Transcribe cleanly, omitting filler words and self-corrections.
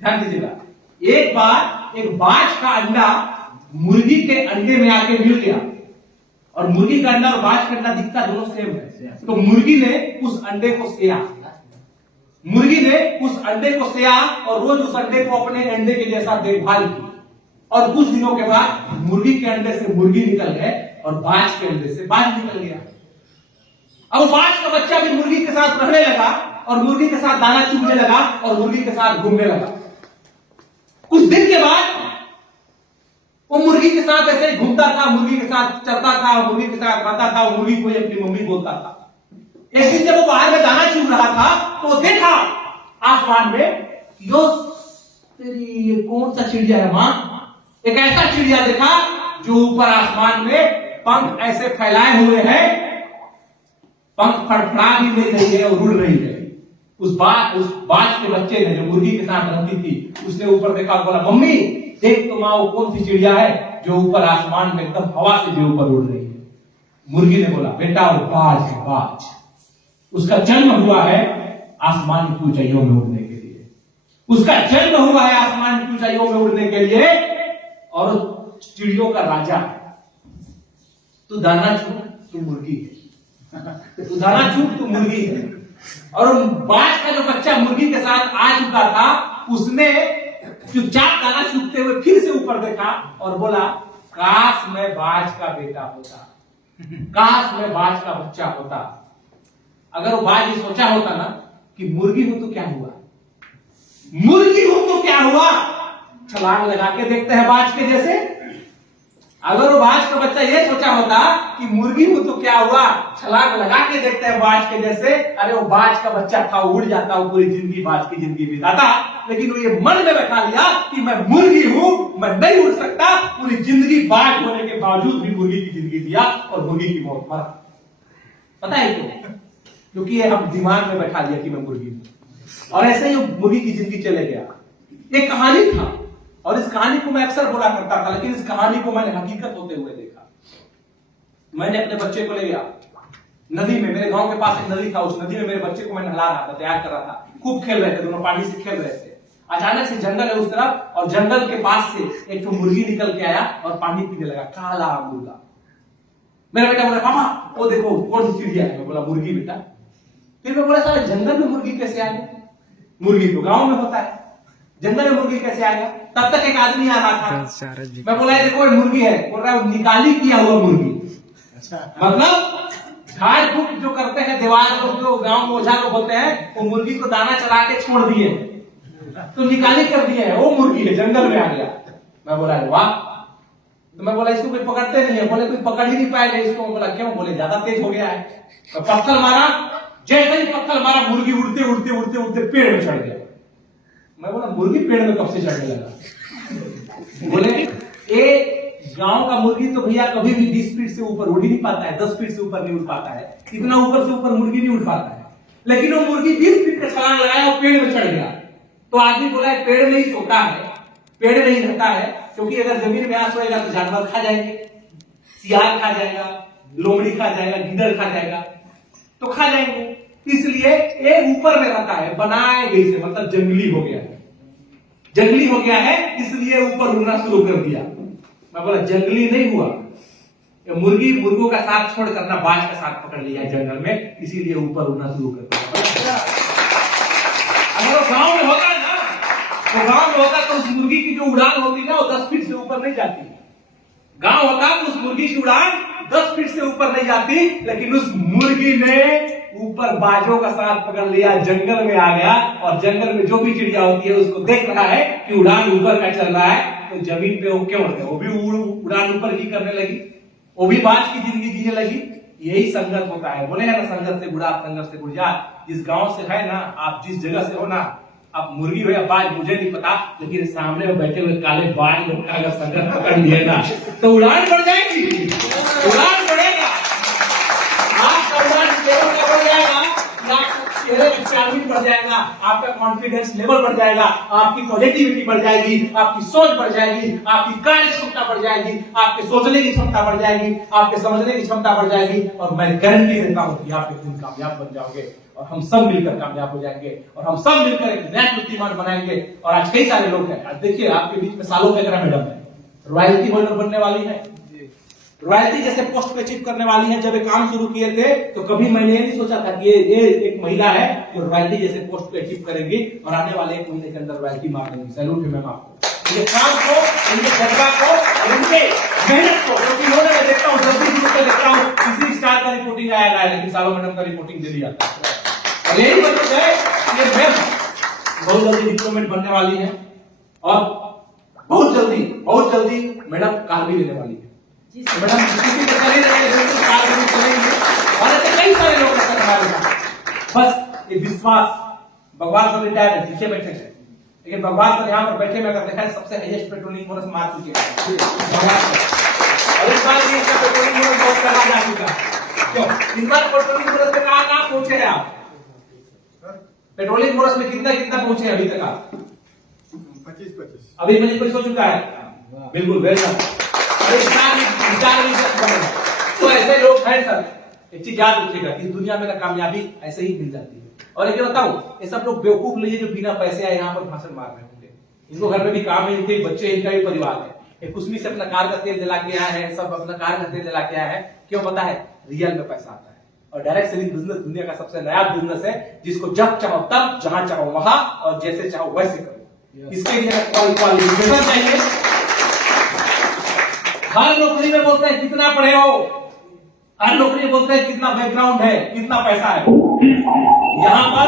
ध्यान दीजिएगा, एक बार एक बाज का अंडा मुर्गी के अंडे में आके मिल गया, और मुर्गी का अंडा और बाज का अंडा दिखता दोनों सेम है। तो मुर्गी ने उस अंडे को सेया, मुर्गी ने उस अंडे को सेया और रोज उस अंडे को अपने अंडे के जैसा देखभाल की। और कुछ दिनों के बाद मुर्गी के अंडे से मुर्गी निकल गए और बाज के अंडे से बाज निकल गया। अब बाज का बच्चा भी मुर्गी के साथ रहने लगा और मुर्गी के साथ दाना चुगने लगा और मुर्गी के साथ घूमने लगा। कुछ दिन के बाद वो मुर्गी के साथ ऐसे घूमता था, मुर्गी के साथ चलता था, मुर्गी के साथ रहता था, मुर्गी को अपनी मम्मी बोलता था। एक दिन जब वो बाहर में दाना चुग रहा था तो देखा आसमान में, यो तेरी ये कौन सा चिड़िया है मां? एक ऐसा चिड़िया देखा जो ऊपर आसमान में पंख ऐसे फैलाए हुए हैं, पंख फड़फड़ा भी नहीं रही है और उड़ रही है। उस बाज के बच्चे ने, जो मुर्गी के साथ रहती थी, उसने ऊपर देखा और बोला, मम्मी देख तो मां, वो कौन सी चिड़िया है जो ऊपर आसमान में एकदम हवा से जो ऊपर उड़ रही है? मुर्गी ने बोला, बेटा वो बाज है, बाज। उसका जन्म हुआ है आसमान की ऊंचाइयों में उड़ने के लिए, उसका जन्म हुआ है आसमान की ऊंचाइयों में उड़ने के लिए, और चिड़ियों का राजा। तू दाना चुग, तू मुर्गी है, तू दाना चुग, तू मुर्गी है। और बाज का जो बच्चा मुर्गी के साथ आ चुका था, उसने चुपचाप दाना चुगते हुए फिर से ऊपर देखा और बोला, काश मैं बाज का बेटा होता, काश मैं बाज का बच्चा होता। अगर वो बाज ये सोचा होता ना कि मुर्गी हो तो क्या हुआ, मुर्गी हो तो क्या हुआ, छलांग लगा के देखते हैं बाज के जैसे। अगर वो बाज का बच्चा ये सोचा होता कि मुर्गी हो तो क्या हुआ, छलांग लगा के देखते हैं बाज के जैसे, अरे वो बाज का बच्चा था, उड़ जाता, वो पूरी जिंदगी बाज की जिंदगी बिताता। लेकिन वो ये मन में बैठा लिया कि मैं मुर्गी हूं, मैं नहीं उड़ सकता, पूरी जिंदगी बाज होने के बावजूद भी मुर्गी की जिंदगी दिया और मुर्गी की मौत मरा। पता है क्यों? क्योंकि ये हम दिमाग में बैठा लिया कि मैं मुर्गी हूं, और ऐसे ही मुर्गी की जिंदगी चले गया। एक कहानी था और इस कहानी को मैं अक्सर बोला करता था, लेकिन इस कहानी को मैंने हकीकत होते हुए देखा। मैंने अपने बच्चे को ले गया नदी में, मेरे गांव के पास एक नदी था, उस नदी में मेरे बच्चे को मैं नहला रहा था, तैयार कर रहा था, खूब खेल रहे थे, दोनों पानी से खेल रहे थे। अचानक से जंगल है उस तरफ, और जंगल के पास से एक मुर्गी निकल के आया और पानी पीने लगा, काला मुर्गा। मेरा बेटा बोला, पापा वो देखो कौन सी चिड़िया है? मैं बोला, मुर्गी बेटा। फिर मैं बोला, साला जंगल में मुर्गी कैसे आ गया? मुर्गी तो गांव में होता है, जंगल में मुर्गी कैसे आ गया? तब तक एक आदमी आ रहा था, मैं बोला, देखो ये मुर्गी है। बोल रहा है, निकाली किया हुआ मुर्गी। मतलब झाड़ फूक जो करते हैं दीवार को, जो गांव में ओझा लोग होते हैं, वो मुर्गी को दाना चला के छोड़ दिए, तो निकाली कर दिए है, वो मुर्गी है, जंगल में आ गया। मैं बोला, वाह। तो मैं बोला, इसको कोई पकड़ते नहीं है? बोले, कोई पकड़ ही नहीं पाएगा इसको। बोला, क्यों? बोले, ज्यादा तेज हो गया है। तो पत्थर मारा, जैसे ही पत्थर मारा, मुर्गी उड़ते उड़ते उड़ते उड़ते पेड़ में चढ़ गया। मैं बोला, मुर्गी पेड़ में कब से चढ़ने लगा? बोले, एक गांव का मुर्गी तो भैया कभी भी 20 फीट से ऊपर उड़ ही नहीं पाता है, 10 फीट से ऊपर नहीं उड़ पाता है, इतना ऊपर से ऊपर मुर्गी नहीं उड़ पाता है। लेकिन वो मुर्गी 20 फीट का छलांग लगाया और पेड़ में चढ़ गया। तो आदमी बोला, पेड़ में ही सोता है, पेड़ में ही रहता है, क्योंकि अगर जमीन में आ सोएगा तो जानवर खा जाएंगे, सियार खा जाएगा, लोमड़ी खा जाएगा, गिद्दड़ खा जाएगा, तो खा जाएंगे। इसलिए ये ऊपर में रहता है, बनाए गई से, मतलब जंगली हो गया है, जंगली हो गया है, इसलिए ऊपर उड़ना शुरू कर दिया। मैं बोला, जंगली नहीं हुआ, मुर्गी मुर्गों का साथ छोड़ करना बाज का साथ पकड़ लिया है जंगल में, इसीलिए ऊपर उड़ना शुरू कर दिया। अगर वो गांव में होता ना, तो गांव में होता तो उस मुर्गी की जो उड़ान होती ना, वो 10 फीट से ऊपर नहीं जाती। गांव होता तो उस मुर्गी की उड़ान 10 फीट से ऊपर नहीं जाती, लेकिन उस मुर्गी ने ऊपर बाजों का साथ पकड़ लिया, जंगल में आ गया, और जंगल में जो भी चिड़िया होती है उसको देख रहा है कि उड़ान ऊपर का चल रहा है, तो जमीन पे वो क्यों है, वो भी उड़ान ऊपर की करने लगी, वो भी बाज की जिंदगी जीने लगी। यही संघर्ष होता है। बोले ना, संघर्ष से बुढ़ा, संघर्ष से बुढ़ा। जिस गांव से है ना आप, जिस जगह से हो ना आप, मुर्गी हो या बाज मुझे नहीं पता, लेकिन सामने में बैठे हुए काले बाज लोग का अगर संघर्ष पकड़ लिए ना, तो उड़ान बढ़ जाएगी, उड़ान बढ़ेगा, आपका उड़ान बढ़ जाएगा। चेहरे में स्टाइल बढ़ जाएगा, आपका कॉन्फिडेंस लेवल बढ़ जाएगा, आपकी पॉजिटिविटी बढ़ जाएगी, आपकी सोच बढ़ जाएगी, आपकी कार्य क्षमता बढ़ जाएगी, आपके सोचने की क्षमता बढ़ जाएगी, आपके समझने की क्षमता बढ़ जाएगी। और मैं गारंटी देता हूं कि आप एक दिन कामयाब बन जाओगे और हम सब मिलकर कामयाब हो जाएंगे और हम सब मिलकर एक नया कीर्तिमान बनाएंगे। और आज कई सारे लोग हैं, आज देखिए आपके बीच में सालों का मैडम है, रॉयल्टी होल्डर बनने वाली है, रॉयल्टी जैसे पोस्ट पे अचीव करने वाली है। जब ये काम शुरू किए थे तो कभी मैंने ये नहीं सोचा था कि ये एक महिला है जो रॉयल्टी जैसे पोस्ट पे अचीव करेगी और आने वाले एक महीने के अंदर रॉयल्टी मार देंगी। सैल्यूट है मैम आपको, इनके काम को, इनके जज्बा को, इनके मेहनत को। क्योंकि इन्होंने मैं देखता हूँ जब भी देखता हूँ किसी स्टार का रिपोर्टिंग आया है, लेकिन सालों मैडम का रिपोर्टिंग दे दिया था। और यही मतलब है कि मैम बहुत जल्दी डिप्लोमेट बनने वाली है और बहुत जल्दी मैडम कार भी लेने वाली है। मैडम और ऐसे कई सारे लोग करते हमारे साथ। बस ये विश्वास, भगवान सर रिटायर है, पीछे बैठे हैं, लेकिन भगवान सर यहाँ पर बैठे में अगर देखा है सबसे हाईएस्ट पेट्रोलिंग बोनस मार चुके हैं और इस बार भी इसका पेट्रोलिंग बोनस बहुत कहा जा चुका है। क्यों इस बार पेट्रोलिंग बोनस में कहाँ पहुंचे हैं आप? पेट्रोलिंग बोनस में कितना पहुंचे अभी तक आप? 25 अभी मैंने कोई सोच चुका है, बिल्कुल वेलकम। तो ऐसे लोग हैं सर, एक चीज याद रखिएगा, इस दुनिया में कामयाबी ऐसे ही मिल जाती है। और एक बताऊं, ये सब लोग बेवकूफ लिए जो बिना पैसे आए यहाँ पर भाषण मार रहे होंगे, इनको घर में भी काम है, इनके बच्चे, इनका भी परिवार है। एक कुछ से अपना कार का तेल दिला के आया है, सब अपना कार का तेल दिला के आया है। क्यों पता है? रियल में पैसा आता है। और डायरेक्ट सेलिंग बिजनेस दुनिया का सबसे नया बिजनेस है, जिसको जब चाहो तब, जहां चाहो वहां और जैसे चाहो वैसे करो। इसके लिए क्वालिफिकेशन चाहिए। हर नौकरी में बोलते हैं कितना पढ़े हो, हर नौकरी में बोलते हैं कितना बैकग्राउंड है, कितना पैसा है। यहां पर